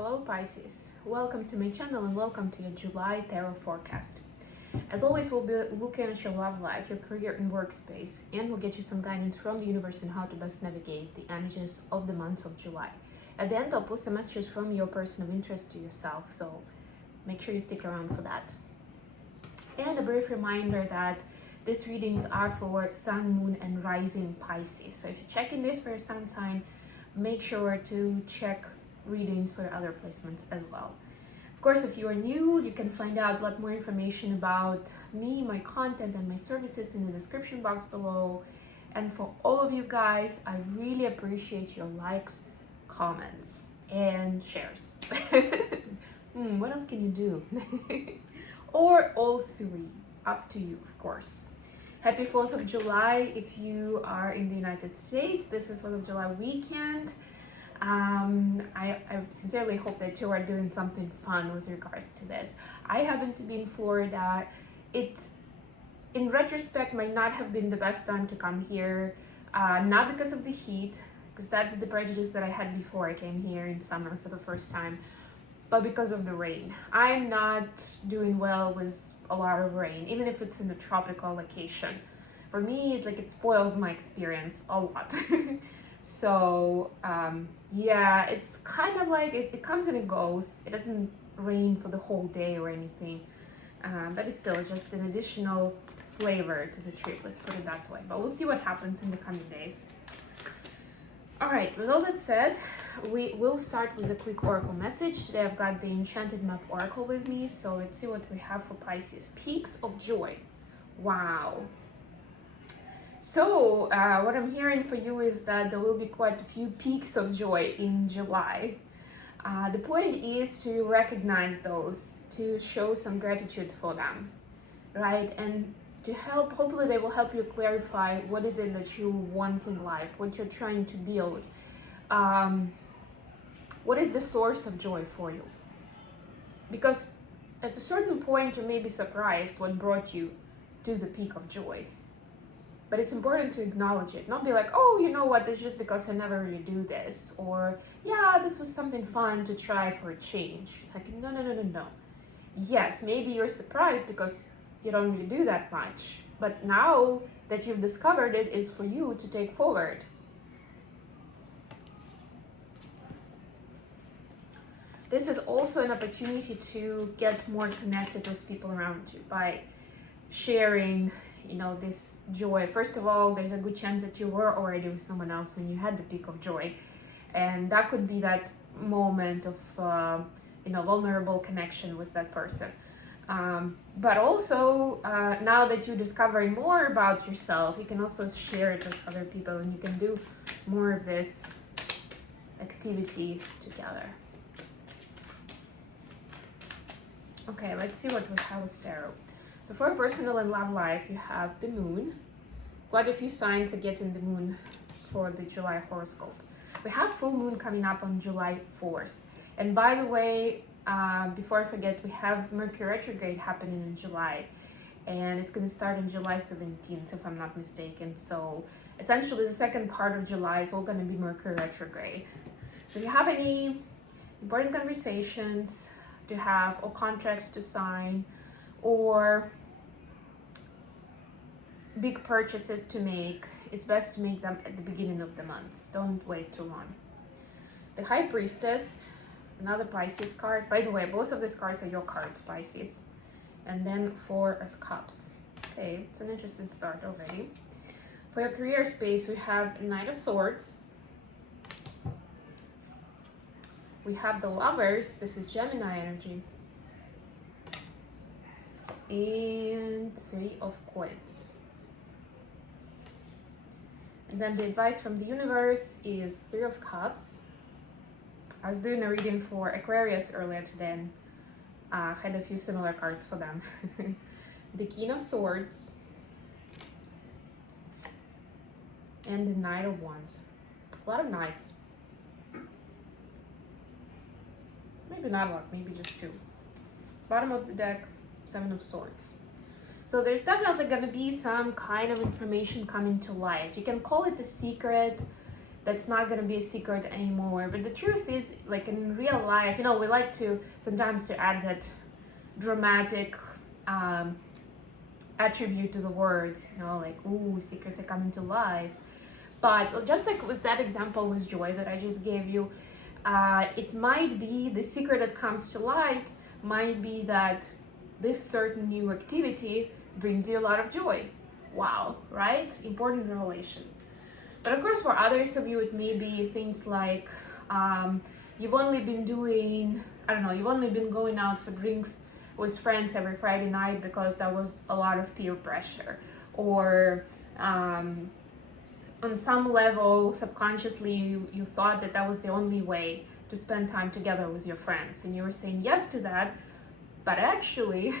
Hello Pisces, welcome to my channel and welcome to your July tarot forecast. As always, we'll be looking at your love life, your career and workspace, and we'll get you some guidance from the universe on how to best navigate the energies of the month of July. At the end, I'll post some messages from your person of interest to yourself, so make sure you stick around for that. And a brief reminder that these readings are for Sun, Moon, and Rising Pisces. So if you're checking this for your sun sign, make sure to check readings for other placements as well. Of course, if you are new, you can find out a lot more information about me, my content, and my services in the description box below. And for all of you guys, I really appreciate your likes, comments, and shares. What else can you do? Or all three, up to you, of course. Happy 4th of July if you are in the United States. This is 4th of July weekend. I sincerely hope that you are doing something fun with regards to this. I happen to be in Florida. It, in retrospect, might not have been the best time to come here, not because of the heat, because that's the prejudice that I had before I came here in summer for the first time, but because of the rain. I'm not doing well with a lot of rain, even if it's in a tropical location. For me, it spoils my experience a lot. So yeah, it's kind of like it comes and it goes. It doesn't rain for the whole day or anything, but it's still just an additional flavor to the trip, let's put it that way. But we'll see what happens in the coming days. All right, with all that said, we will start with a quick oracle message. Today I've got the Enchanted Map Oracle with me, so let's see what we have for Pisces. Peaks of Joy. Wow. So what I'm hearing for you is that there will be quite a few peaks of joy in July. The point is to recognize those, to show some gratitude for them, right? And to help, hopefully they will help you clarify what is it that you want in life, what you're trying to build. What is the source of joy for you? Because at a certain point you may be surprised what brought you to the peak of joy. But it's important to acknowledge it, not be like, oh, you know what, it's just because I never really do this, or yeah, this was something fun to try for a change. It's like, no. Yes, maybe you're surprised because you don't really do that much, but now that you've discovered it, is for you to take forward. This is also an opportunity to get more connected with people around you by sharing, this joy. First of all, there's a good chance that you were already with someone else when you had the peak of joy, and that could be that moment of vulnerable connection with that person. But also now that you're discovering more about yourself, you can also share it with other people, and you can do more of this activity together. Okay, let's see what we have with tarot. So for personal and love life, you have the moon. Quite a few signs are getting the moon for the July horoscope. We have full moon coming up on July 4th. And by the way, before I forget, we have Mercury retrograde happening in July. And it's going to start on July 17th, if I'm not mistaken. So essentially the second part of July is all going to be Mercury retrograde. So if you have any important conversations to have or contracts to sign or big purchases to make, it's best to make them at the beginning of the month. Don't wait too long. The High Priestess, another Pisces card. By the way, both of these cards are your cards, Pisces. And then Four of Cups. Okay, it's an interesting start already. For your career space, we have Knight of Swords. We have the Lovers. This is Gemini energy. And Three of Coins. And then the advice from the universe is Three of Cups. I was doing a reading for Aquarius earlier today and had a few similar cards for them. The King of Swords and the Knight of Wands. A lot of knights. Maybe not a lot, maybe just two. Bottom of the deck, Seven of Swords. So there's definitely going to be some kind of information coming to light. You can call it a secret that's not going to be a secret anymore. But the truth is, like in real life, you know, we like to sometimes to add that dramatic attribute to the words, you know, like, ooh, secrets are coming to life. But just like with that example with joy that I just gave you, it might be the secret that comes to light might be that this certain new activity brings you a lot of joy. Wow, right? Important revelation. But of course, for others of you, it may be things like you've only been doing, I don't know, you've only been going out for drinks with friends every Friday night because that was a lot of peer pressure. Or on some level, subconsciously, you thought that that was the only way to spend time together with your friends. And you were saying yes to that, but actually,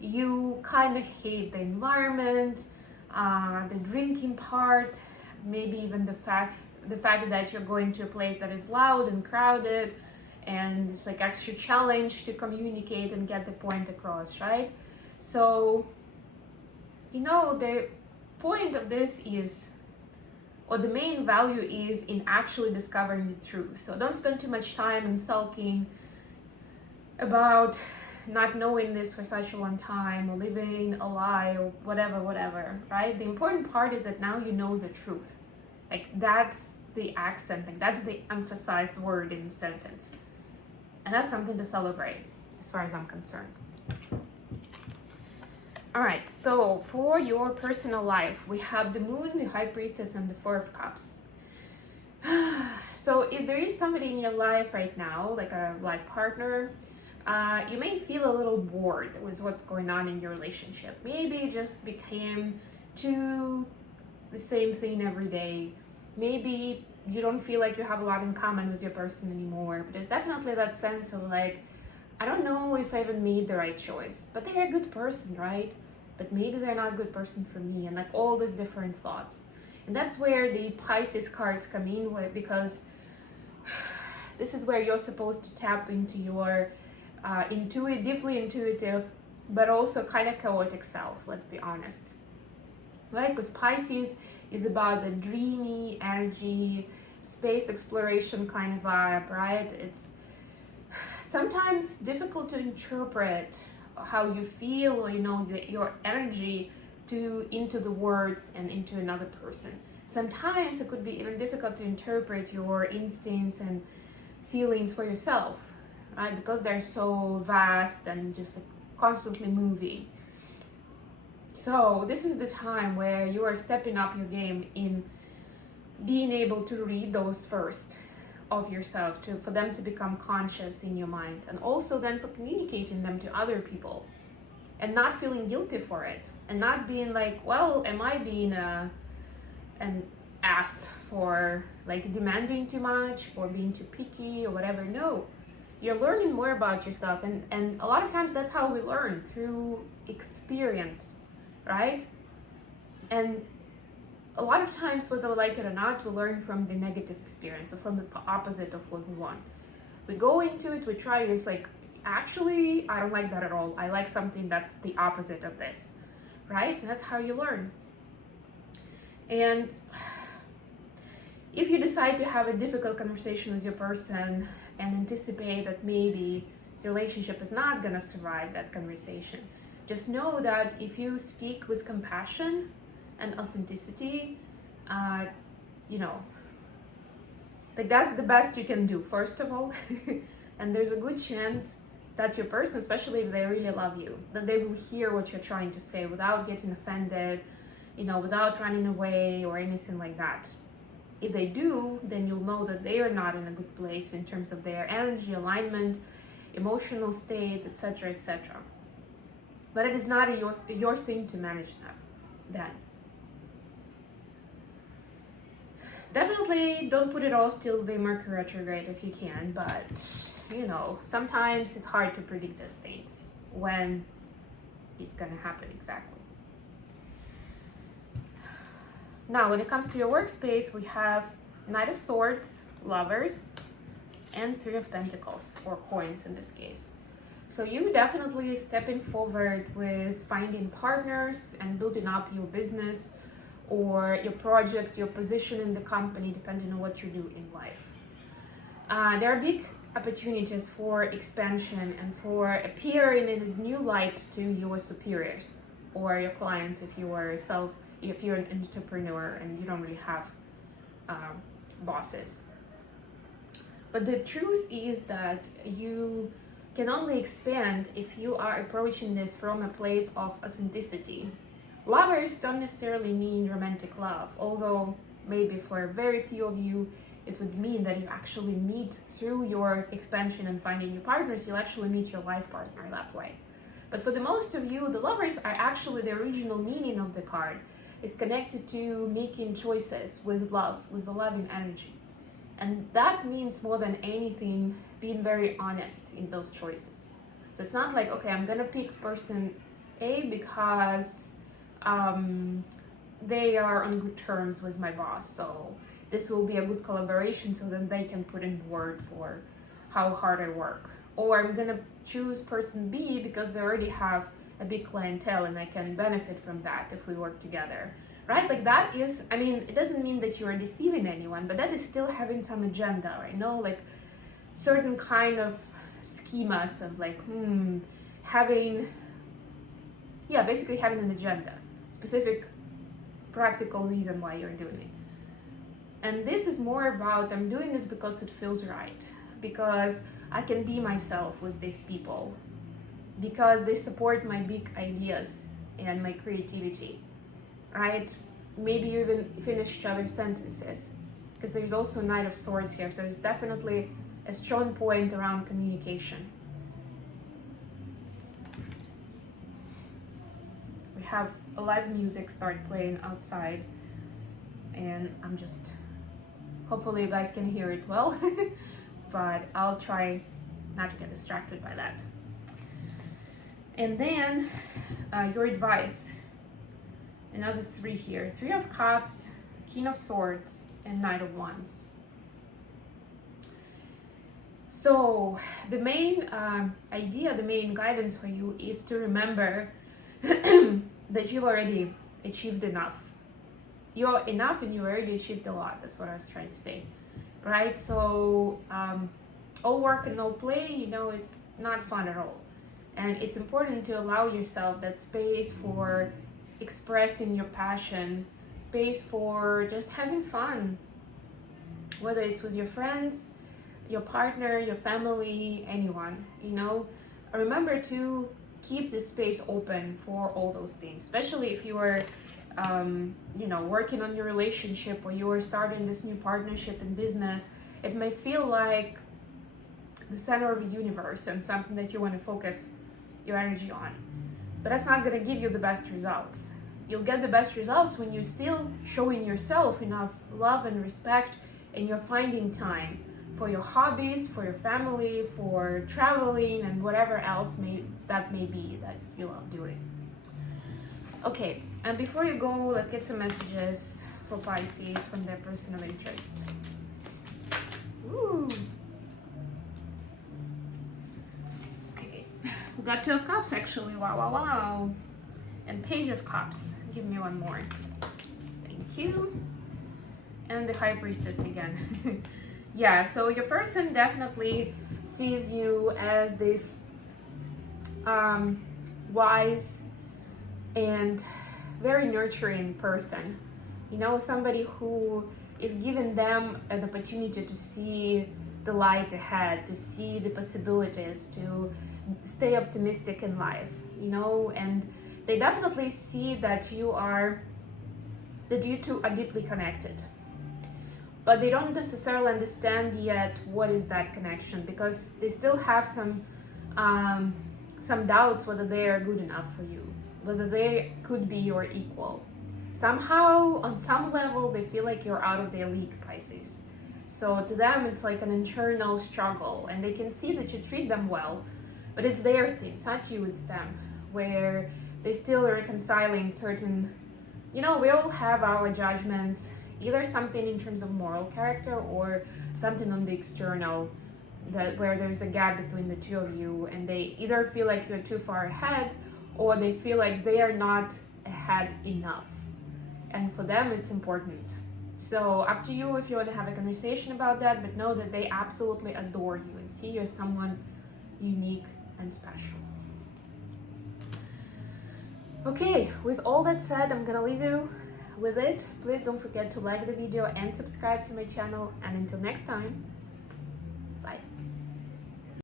you kind of hate the environment, the drinking part, maybe even the fact that you're going to a place that is loud and crowded, and it's like extra challenge to communicate and get the point across, right? So, you know, the point of this is, or the main value is in actually discovering the truth. So don't spend too much time in sulking about not knowing this for such a long time, or living a lie, or whatever, right? The important part is that now you know the truth. Like, that's the accent, like that's the emphasized word in the sentence. And that's something to celebrate, as far as I'm concerned. All right, so for your personal life, we have the Moon, the High Priestess, and the Four of Cups. So if there is somebody in your life right now, like a life partner, you may feel a little bored with what's going on in your relationship. Maybe it just became the same thing every day. Maybe you don't feel like you have a lot in common with your person anymore. But there's definitely that sense of like, I don't know if I even made the right choice. But they're a good person, right? But maybe they're not a good person for me. And like all these different thoughts. And that's where the Pisces cards come in with, because this is where you're supposed to tap into your deeply intuitive, but also kind of chaotic self, let's be honest. Right? Because Pisces is about the dreamy energy, space exploration kind of vibe, right? It's sometimes difficult to interpret how you feel, or, you know, your energy into the words and into another person. Sometimes it could be even difficult to interpret your instincts and feelings for yourself, right? Because they're so vast and just like constantly moving. So this is the time where you are stepping up your game in being able to read those first of yourself, for them to become conscious in your mind, and also then for communicating them to other people and not feeling guilty for it, and not being like, well, am I being an ass for like demanding too much or being too picky or whatever. No, you're learning more about yourself, and a lot of times that's how we learn, through experience, right? And a lot of times, whether we like it or not, we learn from the negative experience, or from the opposite of what we want. We go into it, we try, it's like, actually, I don't like that at all. I like something that's the opposite of this, right? That's how you learn. And if you decide to have a difficult conversation with your person and anticipate that maybe the relationship is not gonna survive that conversation, just know that if you speak with compassion and authenticity, you know, like that's the best you can do, first of all. And there's a good chance that your person, especially if they really love you, that they will hear what you're trying to say without getting offended, you know, without running away or anything like that. If they do, then you'll know that they are not in a good place in terms of their energy, alignment, emotional state, etc., etc. But it is not your thing to manage that then. Definitely don't put it off till the Mercury retrograde if you can, but you know, sometimes it's hard to predict these things, when it's gonna happen exactly. Now, when it comes to your workspace, we have Knight of Swords, Lovers, and Three of Pentacles, or coins in this case. So you definitely stepping forward with finding partners and building up your business, or your project, your position in the company, depending on what you do in life. There are big opportunities for expansion and for appearing in a new light to your superiors or your clients if you're an entrepreneur and you don't really have bosses. But the truth is that you can only expand if you are approaching this from a place of authenticity. Lovers don't necessarily mean romantic love, although maybe for very few of you it would mean that you actually meet through your expansion and finding new partners, you'll actually meet your life partner that way. But for the most of you, the lovers are actually the original meaning of the card. It's connected to making choices with love, with the loving energy. And that means more than anything, being very honest in those choices. So it's not like, okay, I'm gonna pick person A because they are on good terms with my boss, so this will be a good collaboration, so then they can put in word for how hard I work. Or I'm gonna choose person B because they already have a big clientele and I can benefit from that if we work together, right? Like that is, I mean, it doesn't mean that you are deceiving anyone, but that is still having some agenda, right? No, like certain kind of schemas of like, basically having an agenda, specific practical reason why you're doing it. And this is more about, I'm doing this because it feels right, because I can be myself with these people, because they support my big ideas and my creativity, right? Maybe you even finish each other's sentences, because there's also Knight of Swords here, so there's definitely a strong point around communication. We have a live music start playing outside, and I'm just, hopefully you guys can hear it well, but I'll try not to get distracted by that. And then your advice, another 3 here, 3 of Cups, King of Swords, and Knight of Wands. So the main idea, the main guidance for you is to remember that you've already achieved enough. You're enough and you already achieved a lot. That's what I was trying to say, right? So all work and no play, you know, it's not fun at all. And it's important to allow yourself that space for expressing your passion, space for just having fun, whether it's with your friends, your partner, your family, anyone, you know. Remember to keep this space open for all those things, especially if you are working on your relationship or you are starting this new partnership in business. It may feel like the center of the universe and something that you want to focus your energy on, but that's not going to give you the best results. You'll get the best results when you're still showing yourself enough love and respect, and you're finding time for your hobbies, for your family, for traveling, and whatever else that may be that you love doing. Okay, and before you go, let's get some messages for Pisces from their person of interest. Ooh. Okay, we got 2 of Cups actually. Wow. And Page of Cups. Give me one more. Thank you. And the High Priestess again. Yeah, so your person definitely sees you as this wise and very nurturing person. You know, somebody who is giving them an opportunity to see the light ahead, to see the possibilities, to stay optimistic in life, you know, and they definitely see that you two are deeply connected. But they don't necessarily understand yet what is that connection, because they still have some doubts whether they are good enough for you, whether they could be your equal. Somehow, on some level, they feel like you're out of their league, Pisces. So to them, it's like an internal struggle, and they can see that you treat them well, but it's their thing, it's not you, it's them, where they still are reconciling certain, you know, we all have our judgments, either something in terms of moral character or something on the external, that where there's a gap between the two of you, and they either feel like you're too far ahead or they feel like they are not ahead enough. and for them it's important. So up to you if you want to have a conversation about that, but know that they absolutely adore you and see you as someone unique and special. Okay, with all that said, I'm gonna leave you with it. Please don't forget to like the video and subscribe to my channel, and until next time, bye.